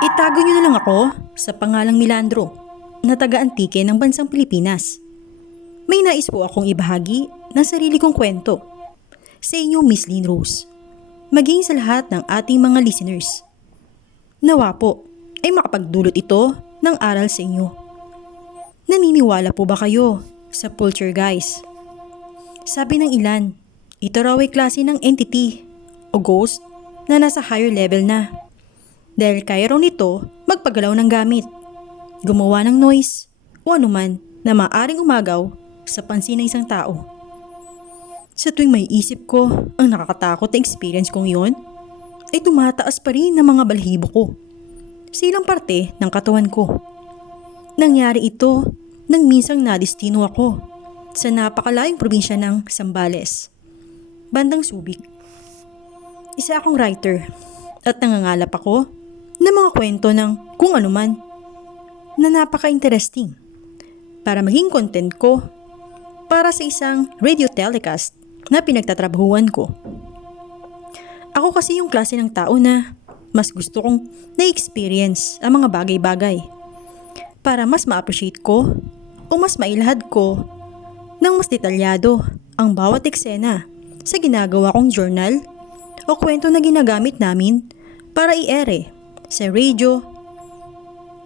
Itago niyo na lang ako sa pangalang Milandro na taga-Antique ng bansang Pilipinas. May nais po akong ibahagi ng sarili kong kwento sa inyo, Miss Lynn Rose, maging sa lahat ng ating mga listeners. Nawa po ay makapagdulot ito ng aral sa inyo. Naniniwala po ba kayo sa poltergeist? Sabi ng ilan, ito raw ay klase ng entity o ghost na nasa higher level na. Dahil kaya raw nito magpagalaw ng gamit, gumawa ng noise o anuman na maaring umagaw sa pansin ng isang tao. Sa tuwing may isip ko ang nakakatakot na experience kong yon, ay tumataas pa rin ang mga balahibo ko sa ilang parte ng katawan ko. Nangyari ito nang minsang nadestino ako sa napakalayong probinsya ng Zambales, bandang Subic. Isa akong writer at nangangalap ako ng mga kwento ng kung anuman na napaka-interesting para maging content ko para sa isang radio telecast na pinagtatrabahuan ko. Ako kasi yung klase ng tao na mas gusto kong na-experience ang mga bagay-bagay para mas ma-appreciate ko o mas mailahad ko ng mas detalyado ang bawat eksena sa ginagawa kong journal o kwento na ginagamit namin para i-ere sa radio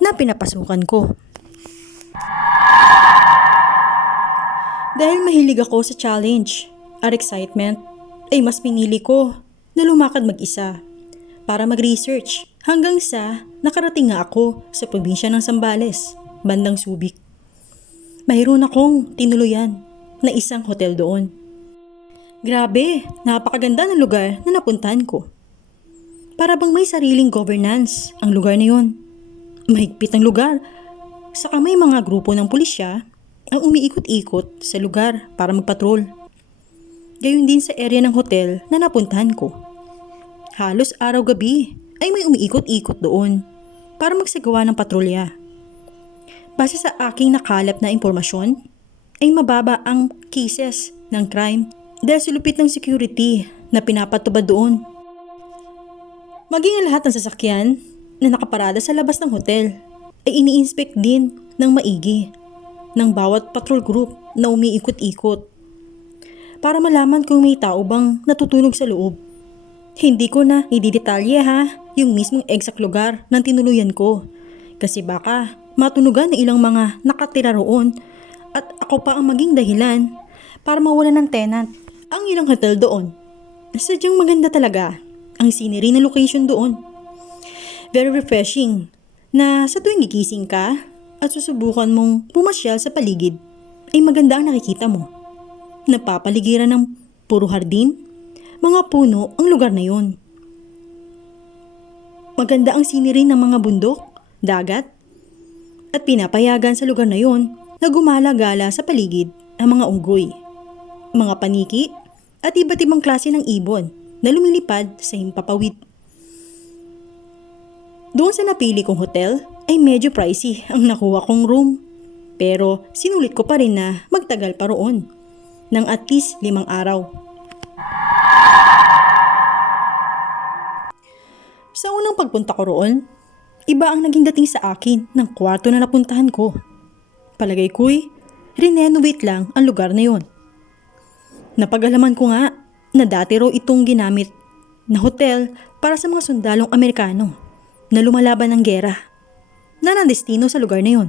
na pinapasukan ko. Dahil mahilig ako sa challenge at excitement, ay mas pinili ko na lumakad mag-isa para mag-research hanggang sa nakarating nga ako sa probinsya ng Zambales, bandang Subic. Mayroon akong tinuluyan na isang hotel doon. Grabe, napakaganda ng lugar na napuntahan ko. Para bang may sariling governance ang lugar na yun. Mahigpit ang lugar, saka may mga grupo ng pulisya ang umiikot-ikot sa lugar para magpatrol. Gayon din sa area ng hotel na napuntahan ko. Halos araw-gabi ay may umiikot-ikot doon para magsagawa ng patrolya. Base sa aking nakalap na impormasyon, ay mababa ang cases ng crime dahil sa lupit ng security na pinapatubad doon. Maging ang lahat ng sasakyan na nakaparada sa labas ng hotel ay ini-inspect din ng maigi ng bawat patrol group na umiikot-ikot para malaman kung may tao bang natutulog sa loob. Hindi ko na ididetalye yung mismong exact lugar ng tinuluyan ko kasi baka matunugan ng ilang mga nakatira roon at ako pa ang maging dahilan para mawalan ng tenant ang ilang hotel doon. Sadyang maganda talaga ang scenery na location doon. Very refreshing na sa tuwing gigising ka at susubukan mong pumasyal sa paligid ay maganda ang nakikita mo. Napapaligiran ng puro hardin, mga puno ang lugar na yun. Maganda ang scenery ng mga bundok, dagat, at pinapayagan sa lugar na yun na gumala-gala sa paligid ang mga unggoy, mga paniki, at iba't ibang klase ng ibon na lumilipad sa himpapawid. Doon sa napili kong hotel ay medyo pricey ang nakuha kong room, pero sinulit ko pa rin na magtagal pa roon ng at least 5 araw. Sa unang pagpunta ko roon, iba ang naging dating sa akin ng kwarto na napuntahan ko. Palagay ko'y renovate lang ang lugar na yon. Napag-alaman ko nga na dati raw itong ginamit na hotel para sa mga sundalong Amerikano na lumalaban ng gera na nandestino sa lugar na yon.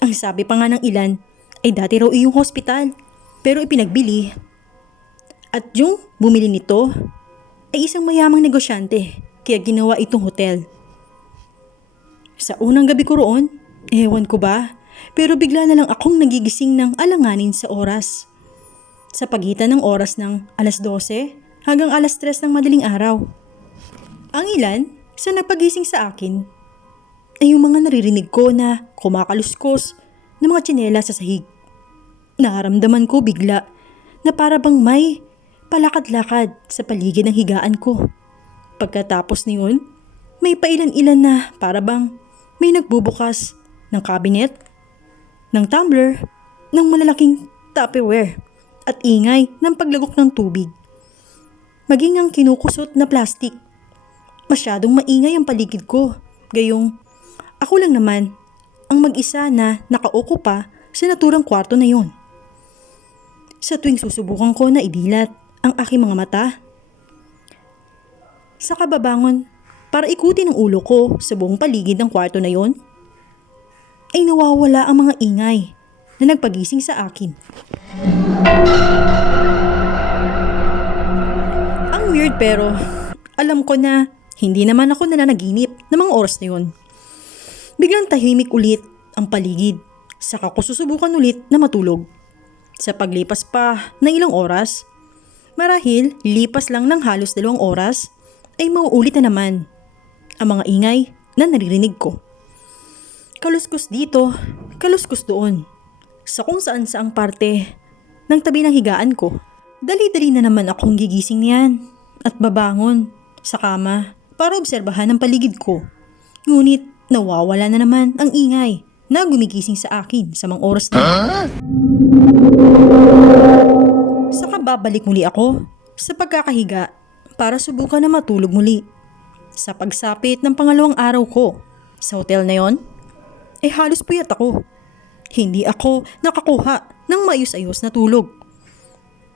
Ang sabi pa nga ng ilan ay dati raw iyong hospital pero ipinagbili at yung bumili nito ay isang mayamang negosyante kaya ginawa itong hotel. Sa unang gabi ko roon, ewan ko ba, pero bigla na lang akong nagigising ng alanganin sa oras. Sa pagitan ng oras ng 12:00 hanggang 3:00 ng madaling araw. Ang ilan sa napagising sa akin ay yung mga naririnig ko na kumakaluskos ng mga tsinela sa sahig. Naramdaman ko bigla na para bang may palakad-lakad sa paligid ng higaan ko. Pagkatapos niyon, may pailan-ilan na para bang may nagbubukas ng cabinet, ng tumbler, ng malalaking Tupperware at ingay ng paglagok ng tubig. Maging ang kinukusot na plastic Masyadong maingay ang paligid ko. Gayong ako lang naman ang mag-isa na nakauko pa sa naturang kwarto na yon. Sa tuwing susubukan ko na idilat ang aking mga mata, sa kababangon para ikutin ang ulo ko sa buong paligid ng kwarto na yon, ay nawawala ang mga ingay na nagpagising sa akin. Ang weird pero alam ko na hindi naman ako nananaginip ng mga oras na yun. Biglang tahimik ulit ang paligid, saka ko susubukan ulit na matulog. Sa paglipas pa ng ilang oras, marahil lipas lang ng halos 2 oras, ay mauulit na naman ang mga ingay na naririnig ko. Kaluskos dito, kaluskos doon, sa kung saan saang parte ng tabi ng higaan ko. Dali-dali na naman akong gigising niyan at babangon sa kama para obserbahan ang paligid ko. Ngunit nawawala na naman ang ingay na gumigising sa akin sa mga oras na. Saka babalik muli ako sa pagkakahiga para subukan na matulog muli. Sa pagsapit ng pangalawang araw ko sa hotel na yon, ay halos puyat ako. Hindi ako nakakuha ng maayos-ayos na tulog.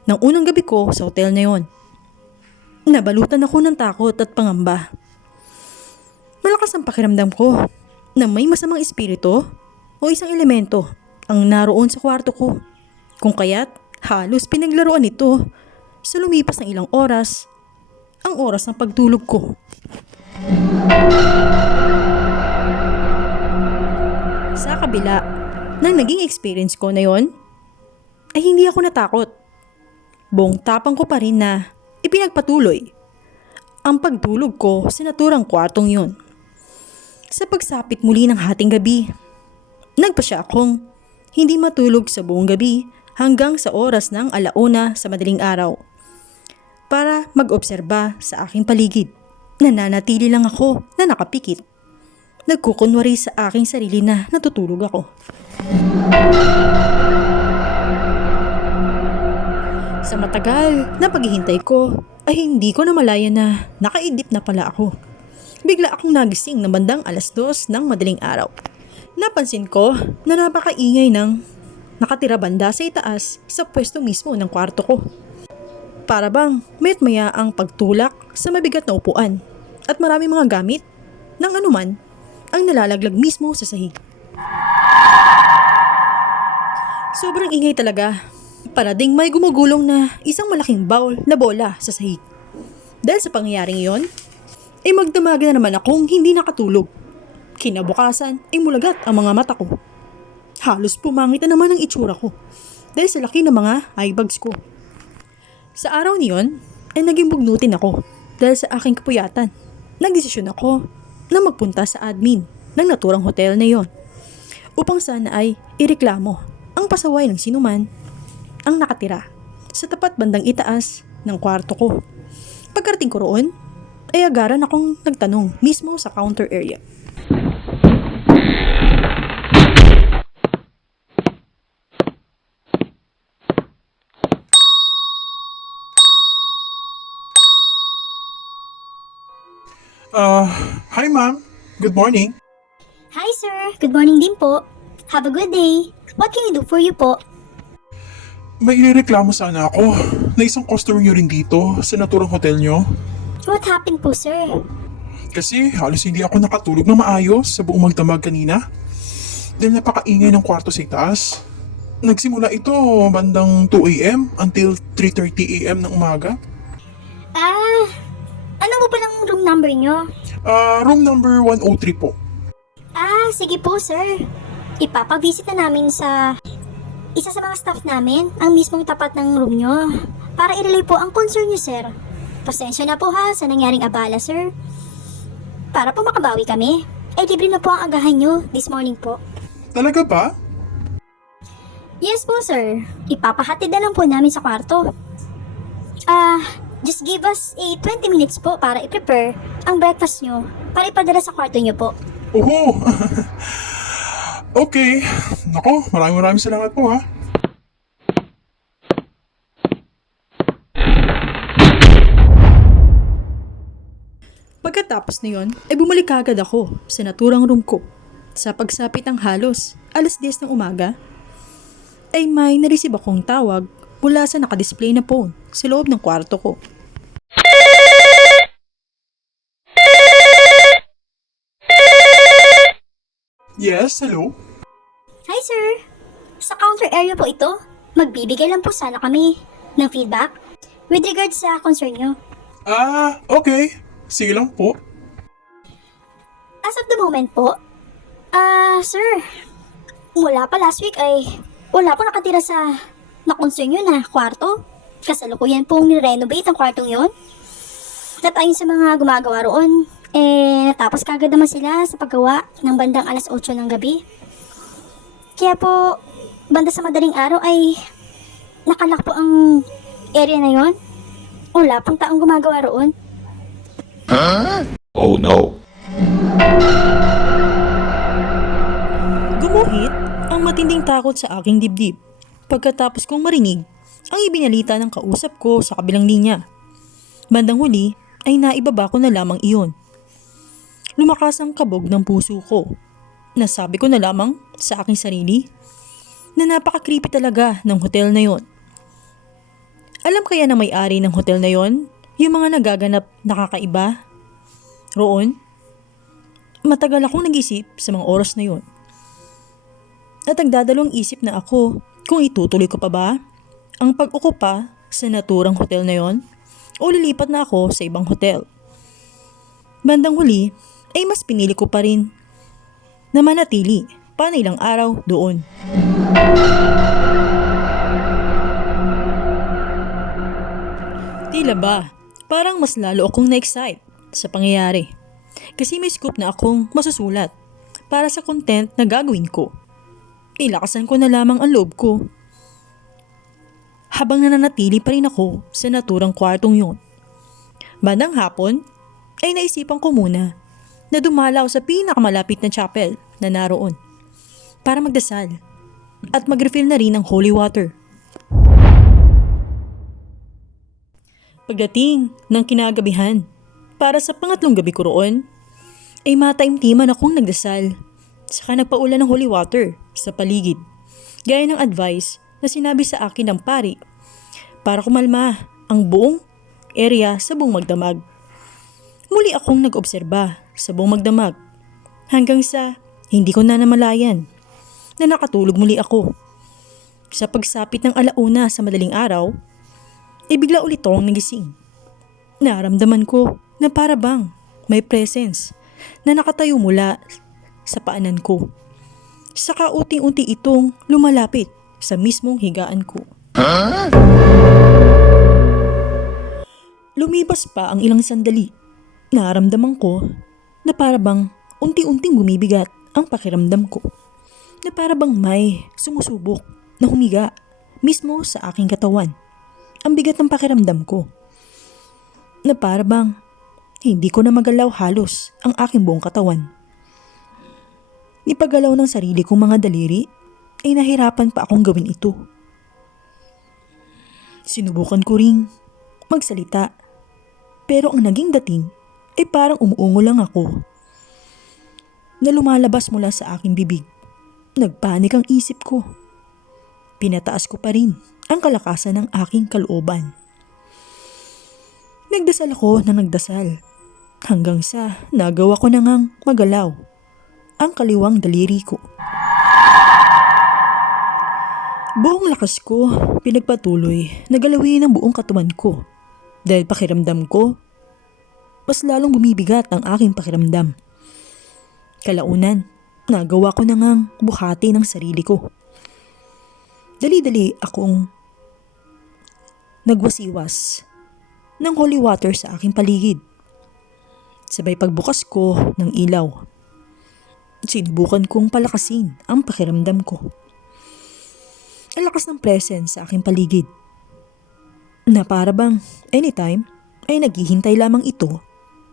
Nang unang gabi ko sa hotel na yon, nabalutan ako ng takot at pangamba. Malakas ang pakiramdam ko na may masamang espiritu o isang elemento ang naroon sa kwarto ko. Kung kaya't halos pinaglaruan ito sa lumipas ng ilang oras, ang oras ng pagtulog ko. Sa kabila ng naging experience ko na yon, ay hindi ako natakot. Buong tapang ko pa rin na ipinagpatuloy ang pagtulog ko sa naturang kwartong yun. Sa pagsapit muli ng hating gabi, nagpasya akong hindi matulog sa buong gabi hanggang sa oras ng 1:00 sa madaling araw para mag-obserba sa aking paligid. Nananatili lang ako na nakapikit. Nagkukunwari sa aking sarili na natutulog ako. Sa matagal na paghihintay ko ay hindi ko na malaya na nakaidip na pala ako. Bigla akong nagising na bandang 2:00 ng madaling araw. Napansin ko na napakaingay ng nakatira banda sa itaas sa pwesto mismo ng kwarto ko. Para bang mayat maya ang pagtulak sa mabigat na upuan at maraming mga gamit ng anuman ang nalalaglag mismo sa sahig. Sobrang ingay talaga. Para ding may gumugulong na isang malaking bowl na bola sa sahig. Dahil sa pangyayaring iyon, ay magdamaga na naman akong hindi nakatulog. Kinabukasan ay mulagat ang mga mata ko. Halos pumangit na naman ang itsura ko dahil sa laki ng mga eye bags ko. Sa araw niyon ay naging bugnutin ako dahil sa aking kapuyatan. Nagdesisyon ako na magpunta sa admin ng naturang hotel na yon upang sana ay ireklamo ang pasaway ng sinuman ang nakatira sa tapat bandang itaas ng kwarto ko. Pagkarating ko roon, ay agaran akong nagtanong mismo sa counter area. Hi ma'am. Good morning. Hi sir, good morning din po. Have a good day. What can I do for you po? May irereklamo sana ako na isang customer nyo rin dito sa naturang hotel nyo. What happened po sir? Kasi halos hindi ako nakatulog na maayos sa buong magdamag kanina. Dahil napakaingay ng kwarto sa itaas. Nagsimula ito bandang 2 a.m. until 3:30 a.m. ng umaga. Ano mo palang room number nyo? Room number 103 po. Sige po sir. Ipapavisit na namin sa isa sa mga staff namin ang mismong tapat ng room nyo para i-relay po ang concern nyo sir. Pasensya na po ha sa nangyaring abala sir. Para po makabawi kami, libre na po ang agahan nyo this morning po. Talaga ba? Yes po sir, ipapahatid na lang po namin sa kwarto. Just give us 20 minutes po para i-prepare ang breakfast nyo para ipadala sa kwarto nyo po. Oho! Okay. Nako, maraming salamat po ha. Pagkatapos Pagkatapos na yon, ay bumalik agad ako sa naturang room ko. Sa pagsapit ng halos 10:00 ng umaga, ay may nareceive akong tawag mula sa nakadisplay na phone sa loob ng kwarto ko. Yes, hello? Hi sir! Sa counter area po ito. Magbibigay lang po sana kami ng feedback with regards sa concern nyo. Okay. Sige lang po. As of the moment po, sir, mula pa last week ay wala po nakatira sa na-concern nyo na kwarto. Kasalukuyan pong nirenovate ang kwartong yon. At ayon sa mga gumagawa roon, natapos kagad naman sila sa paggawa ng bandang 8:00 ng gabi. Kaya po, banda sa madaling araw ay nakalak po ang area na yon. Wala pong taong gumagawa roon. Oh no. Gumuhit ang matinding takot sa aking dibdib pagkatapos kong marinig ang ibinalita ng kausap ko sa kabilang linya. Bandang huli ay naibaba ko na lamang iyon. Lumakas ang kabog ng puso ko. Nasabi ko na lamang sa aking sarili na napaka-creepy talaga ng hotel na yon. Alam kaya ng may-ari ng hotel na yon yung mga nagaganap na kakaiba? Roon, matagal akong nag-isip sa mga oras na yon. At nagdadalawang isip na ako kung itutuloy ko pa ba ang pag-ukupa sa naturang hotel na yon o lilipat na ako sa ibang hotel. Bandang huli ay mas pinili ko pa rin na manatili pa na ilang araw doon. Tila ba, parang mas lalo akong na-excite sa pangyayari. Kasi may scoop na akong masusulat para sa content na gagawin ko. Ilakasan ko na lamang ang loob ko. Habang nananatili pa rin ako sa naturang kwartong yun. Bandang hapon, ay naisipan ko muna na dumalaw sa pinakamalapit na chapel na naroon para magdasal at mag-refill na rin ng holy water. Pagdating ng kinagabihan, para sa pangatlong gabi ko roon, ay mataimtiman akong nagdasal saka nagpaulan ng holy water sa paligid. Gaya ng advice na sinabi sa akin ng pari para kumalma ang buong area sa buong magdamag. Muli akong nag-obserba sa buong magdamag hanggang sa hindi ko na namalayan na nakatulog muli ako. Sa pagsapit ng 1:00 sa madaling araw, ay bigla ulit akong nagising. Naramdaman ko na para bang may presence na nakatayo mula sa paanan ko. Saka unti-unti itong lumalapit sa mismong higaan ko. Lumipas pa ang ilang sandali. Naramdaman ko na para bang unti-unting bumibigat ang pakiramdam ko. Na para bang may sumusubok na humiga mismo sa aking katawan. Ang bigat ng pakiramdam ko. Na para bang hindi ko na magalaw halos ang aking buong katawan. Nipagalaw ng sarili kong mga daliri ay nahirapan pa akong gawin ito. Sinubukan ko ring magsalita pero ang naging dating ay parang umuungo lang ako na lumalabas mula sa aking bibig. Nagpanik ang isip ko. Pinataas ko pa rin ang kalakasan ng aking kalooban. Nagdasal ako na nagdasal hanggang sa nagawa ko na ngang magalaw ang kaliwang daliri ko. Buong lakas ko pinagpatuloy na galawin ang buong katawan ko dahil pakiramdam ko mas lalong bumibigat ang aking pakiramdam. Kalaunan, nagawa ko na ngang buhati ng sarili ko. Dali-dali akong nagwasiwas ng holy water sa aking paligid. Sabay pagbukas ko ng ilaw, sinubukan kong palakasin ang pakiramdam ko. Ang lakas ng presence sa aking paligid na para bang anytime ay naghihintay lamang ito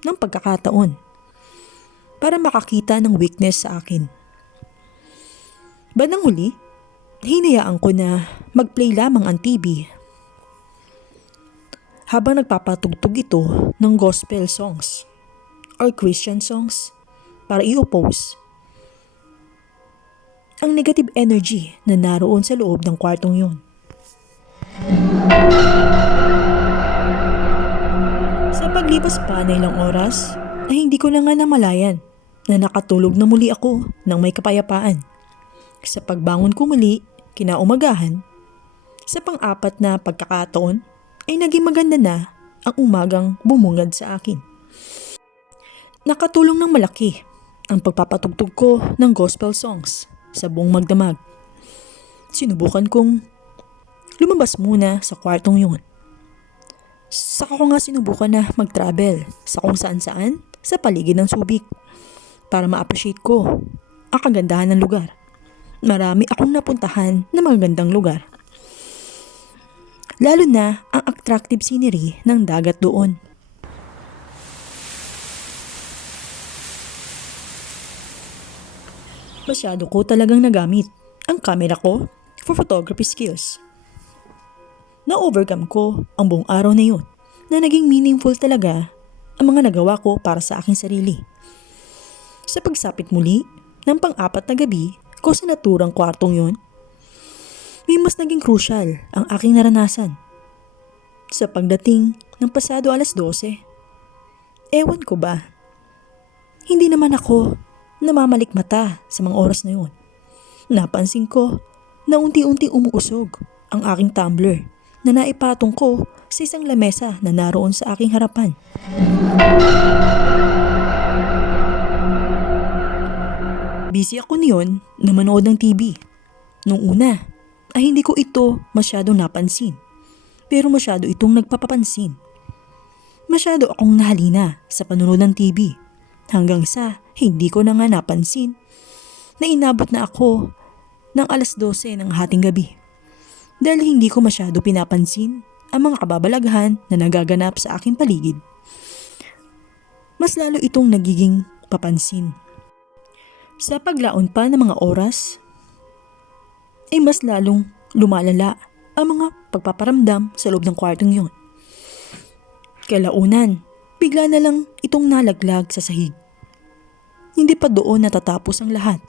ng pagkakataon para makakita ng weakness sa akin. Bandang huli, hinayaan ko na mag-play lamang ang TV habang nagpapatugtog ito ng gospel songs or Christian songs para i-oppose ang negative energy na naroon sa loob ng kwartong yun. Sa paglipas pa na ilang oras, ay hindi ko na nga namalayan na nakatulog na muli ako ng may kapayapaan. Sa pagbangon ko muli, kinaumagahan, sa pang-apat na pagkakataon ay naging maganda na ang umagang bumungad sa akin. Nakatulong ng malaki ang pagpapatugtog ko ng gospel songs sa buong magdamag. Sinubukan kong lumabas muna sa kwartong yun. Saka ko nga sinubukan na mag-travel sa kung saan-saan sa paligid ng Subic para ma-appreciate ko ang kagandahan ng lugar. Marami akong napuntahan na magagandang lugar. Lalo na ang attractive scenery ng dagat doon. Masyado ko talagang nagamit ang camera ko for photography skills. Na-overcome ko ang buong araw na yun na naging meaningful talaga ang mga nagawa ko para sa aking sarili. Sa pagsapit muli ng pang-apat na gabi ko sa naturang kwartong yun, may mas naging crucial ang aking naranasan. Sa pagdating ng pasado 12:00, ewan ko ba, hindi naman ako namamalikmata sa mga oras na yun. Napansin ko na unti-unti umuusog ang aking tumbler na naipatong ko sa isang lamesa na naroon sa aking harapan. Busy ako niyon na manood ng TV. Nung una ay hindi ko ito masyadong napansin, pero masyado itong nagpapapansin. Masyado akong nahalina sa panonood ng TV hanggang sa hindi ko na nga napansin na inabot na ako ng 12:00 ng hating gabi. Dahil hindi ko masyado pinapansin ang mga kababalaghan na nagaganap sa aking paligid. Mas lalo itong nagiging papansin. Sa paglaon pa ng mga oras, ay mas lalong lumalala ang mga pagpaparamdam sa loob ng kwartong yun. Kalaunan, bigla na lang itong nalaglag sa sahig. Hindi pa doon natatapos ang lahat.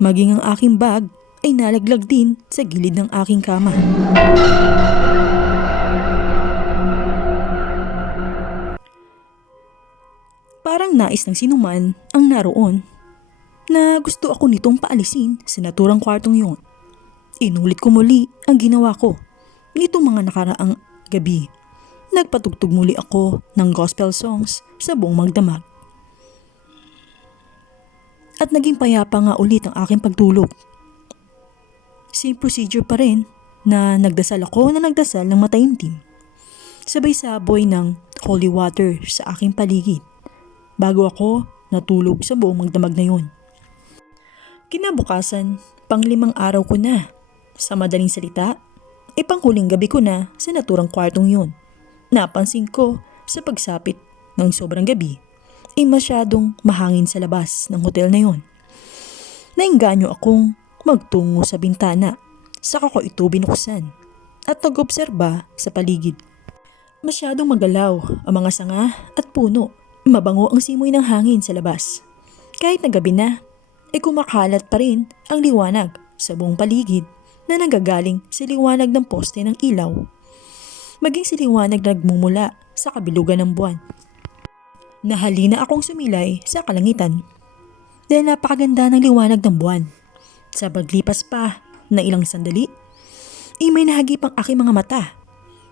Maging ang aking bag ay nalaglag din sa gilid ng aking kama. Parang nais ng sinuman ang naroon na gusto ako nitong paalisin sa naturang kwartong yun. Inulit ko muli ang ginawa ko nitong mga nakaraang gabi. Nagpatugtog muli ako ng gospel songs sa buong magdamag. At naging payapa nga ulit ang aking pagtulog. Same procedure pa rin na nagdasal ng mataimtim. Sabay saboy ng holy water sa aking paligid bago ako natulog sa buong magdamag na yun. Kinabukasan, pang-5 araw ko na. Sa madaling salita, ay panghuling gabi ko na sa naturang kwartong yun. Napansin ko sa pagsapit ng sobrang gabi ay masyadong mahangin sa labas ng hotel na yun. Nainganyo akong magtungo sa bintana, saka ko ito binuksan at nag-obserba sa paligid. Masyadong magalaw ang mga sanga at puno. Mabango ang simoy ng hangin sa labas. Kahit na gabi na, ay kumakalat pa rin ang liwanag sa buong paligid na nanggagaling sa liwanag ng poste ng ilaw. Maging sa liwanag na nagmumula sa kabilugan ng buwan. Nahalina akong sumilay sa kalangitan dahil napakaganda ng liwanag ng buwan. Sa paglipas pa na ilang sandali, may nahagip ang aking mga mata.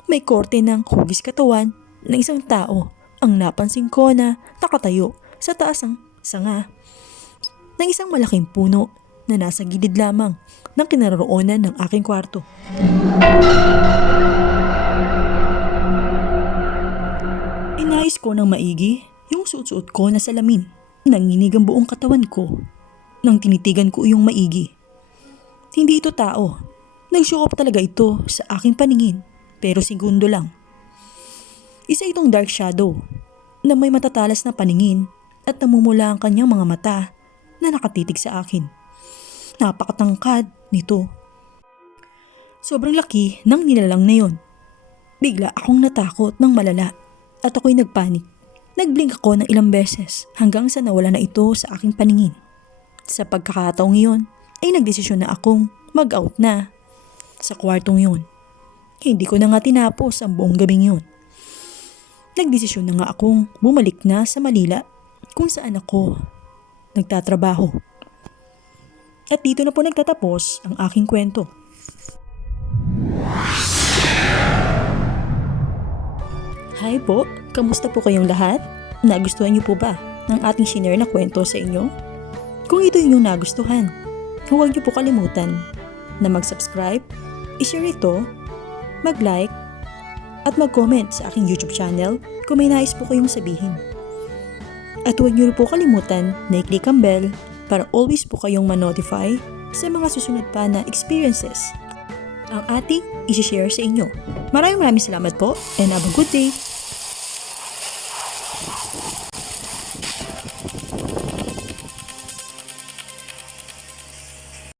May korte ng hugis katawan ng isang tao ang napansin ko na nakatayo sa taas ng sanga ng isang malaking puno na nasa gilid lamang ng kinaroroonan ng aking kwarto. Inayos ko ng maigi yung suot-suot ko na salamin. Nanginig ang buong katawan ko nang tinitigan ko yung maigi. Hindi ito tao. Nag-show up talaga ito sa aking paningin pero segundo lang. Isa itong dark shadow na may matatalas na paningin at namumula ang kanyang mga mata na nakatitig sa akin. Napakatangkad nito. Sobrang laki ng nilalang na yon. Bigla akong natakot ng malala at ako'y nagpanik. Nagblink ako ng ilang beses hanggang sa nawala na ito sa aking paningin. Sa pagkakataong iyon ay nagdesisyon na akong mag-out na sa kwartong yun. Hindi ko na nga tinapos ang buong gabing yun. Nagdesisyon na nga akong bumalik na sa Manila kung saan ako nagtatrabaho. At dito na po nagtatapos ang aking kwento. Hi po, kamusta po kayong lahat? Nagustuhan niyo po ba ang ating shinare na kwento sa inyo? Kung ito yung nagustuhan, huwag niyo po kalimutan na mag-subscribe, i-share ito, mag-like, at mag-comment sa aking YouTube channel kung may nais po kayong sabihin. At huwag niyo po kalimutan na i-click ang bell para always po kayong ma-notify sa mga susunod pa na experiences ang ating isi-share sa inyo. Maraming salamat po and have a good day!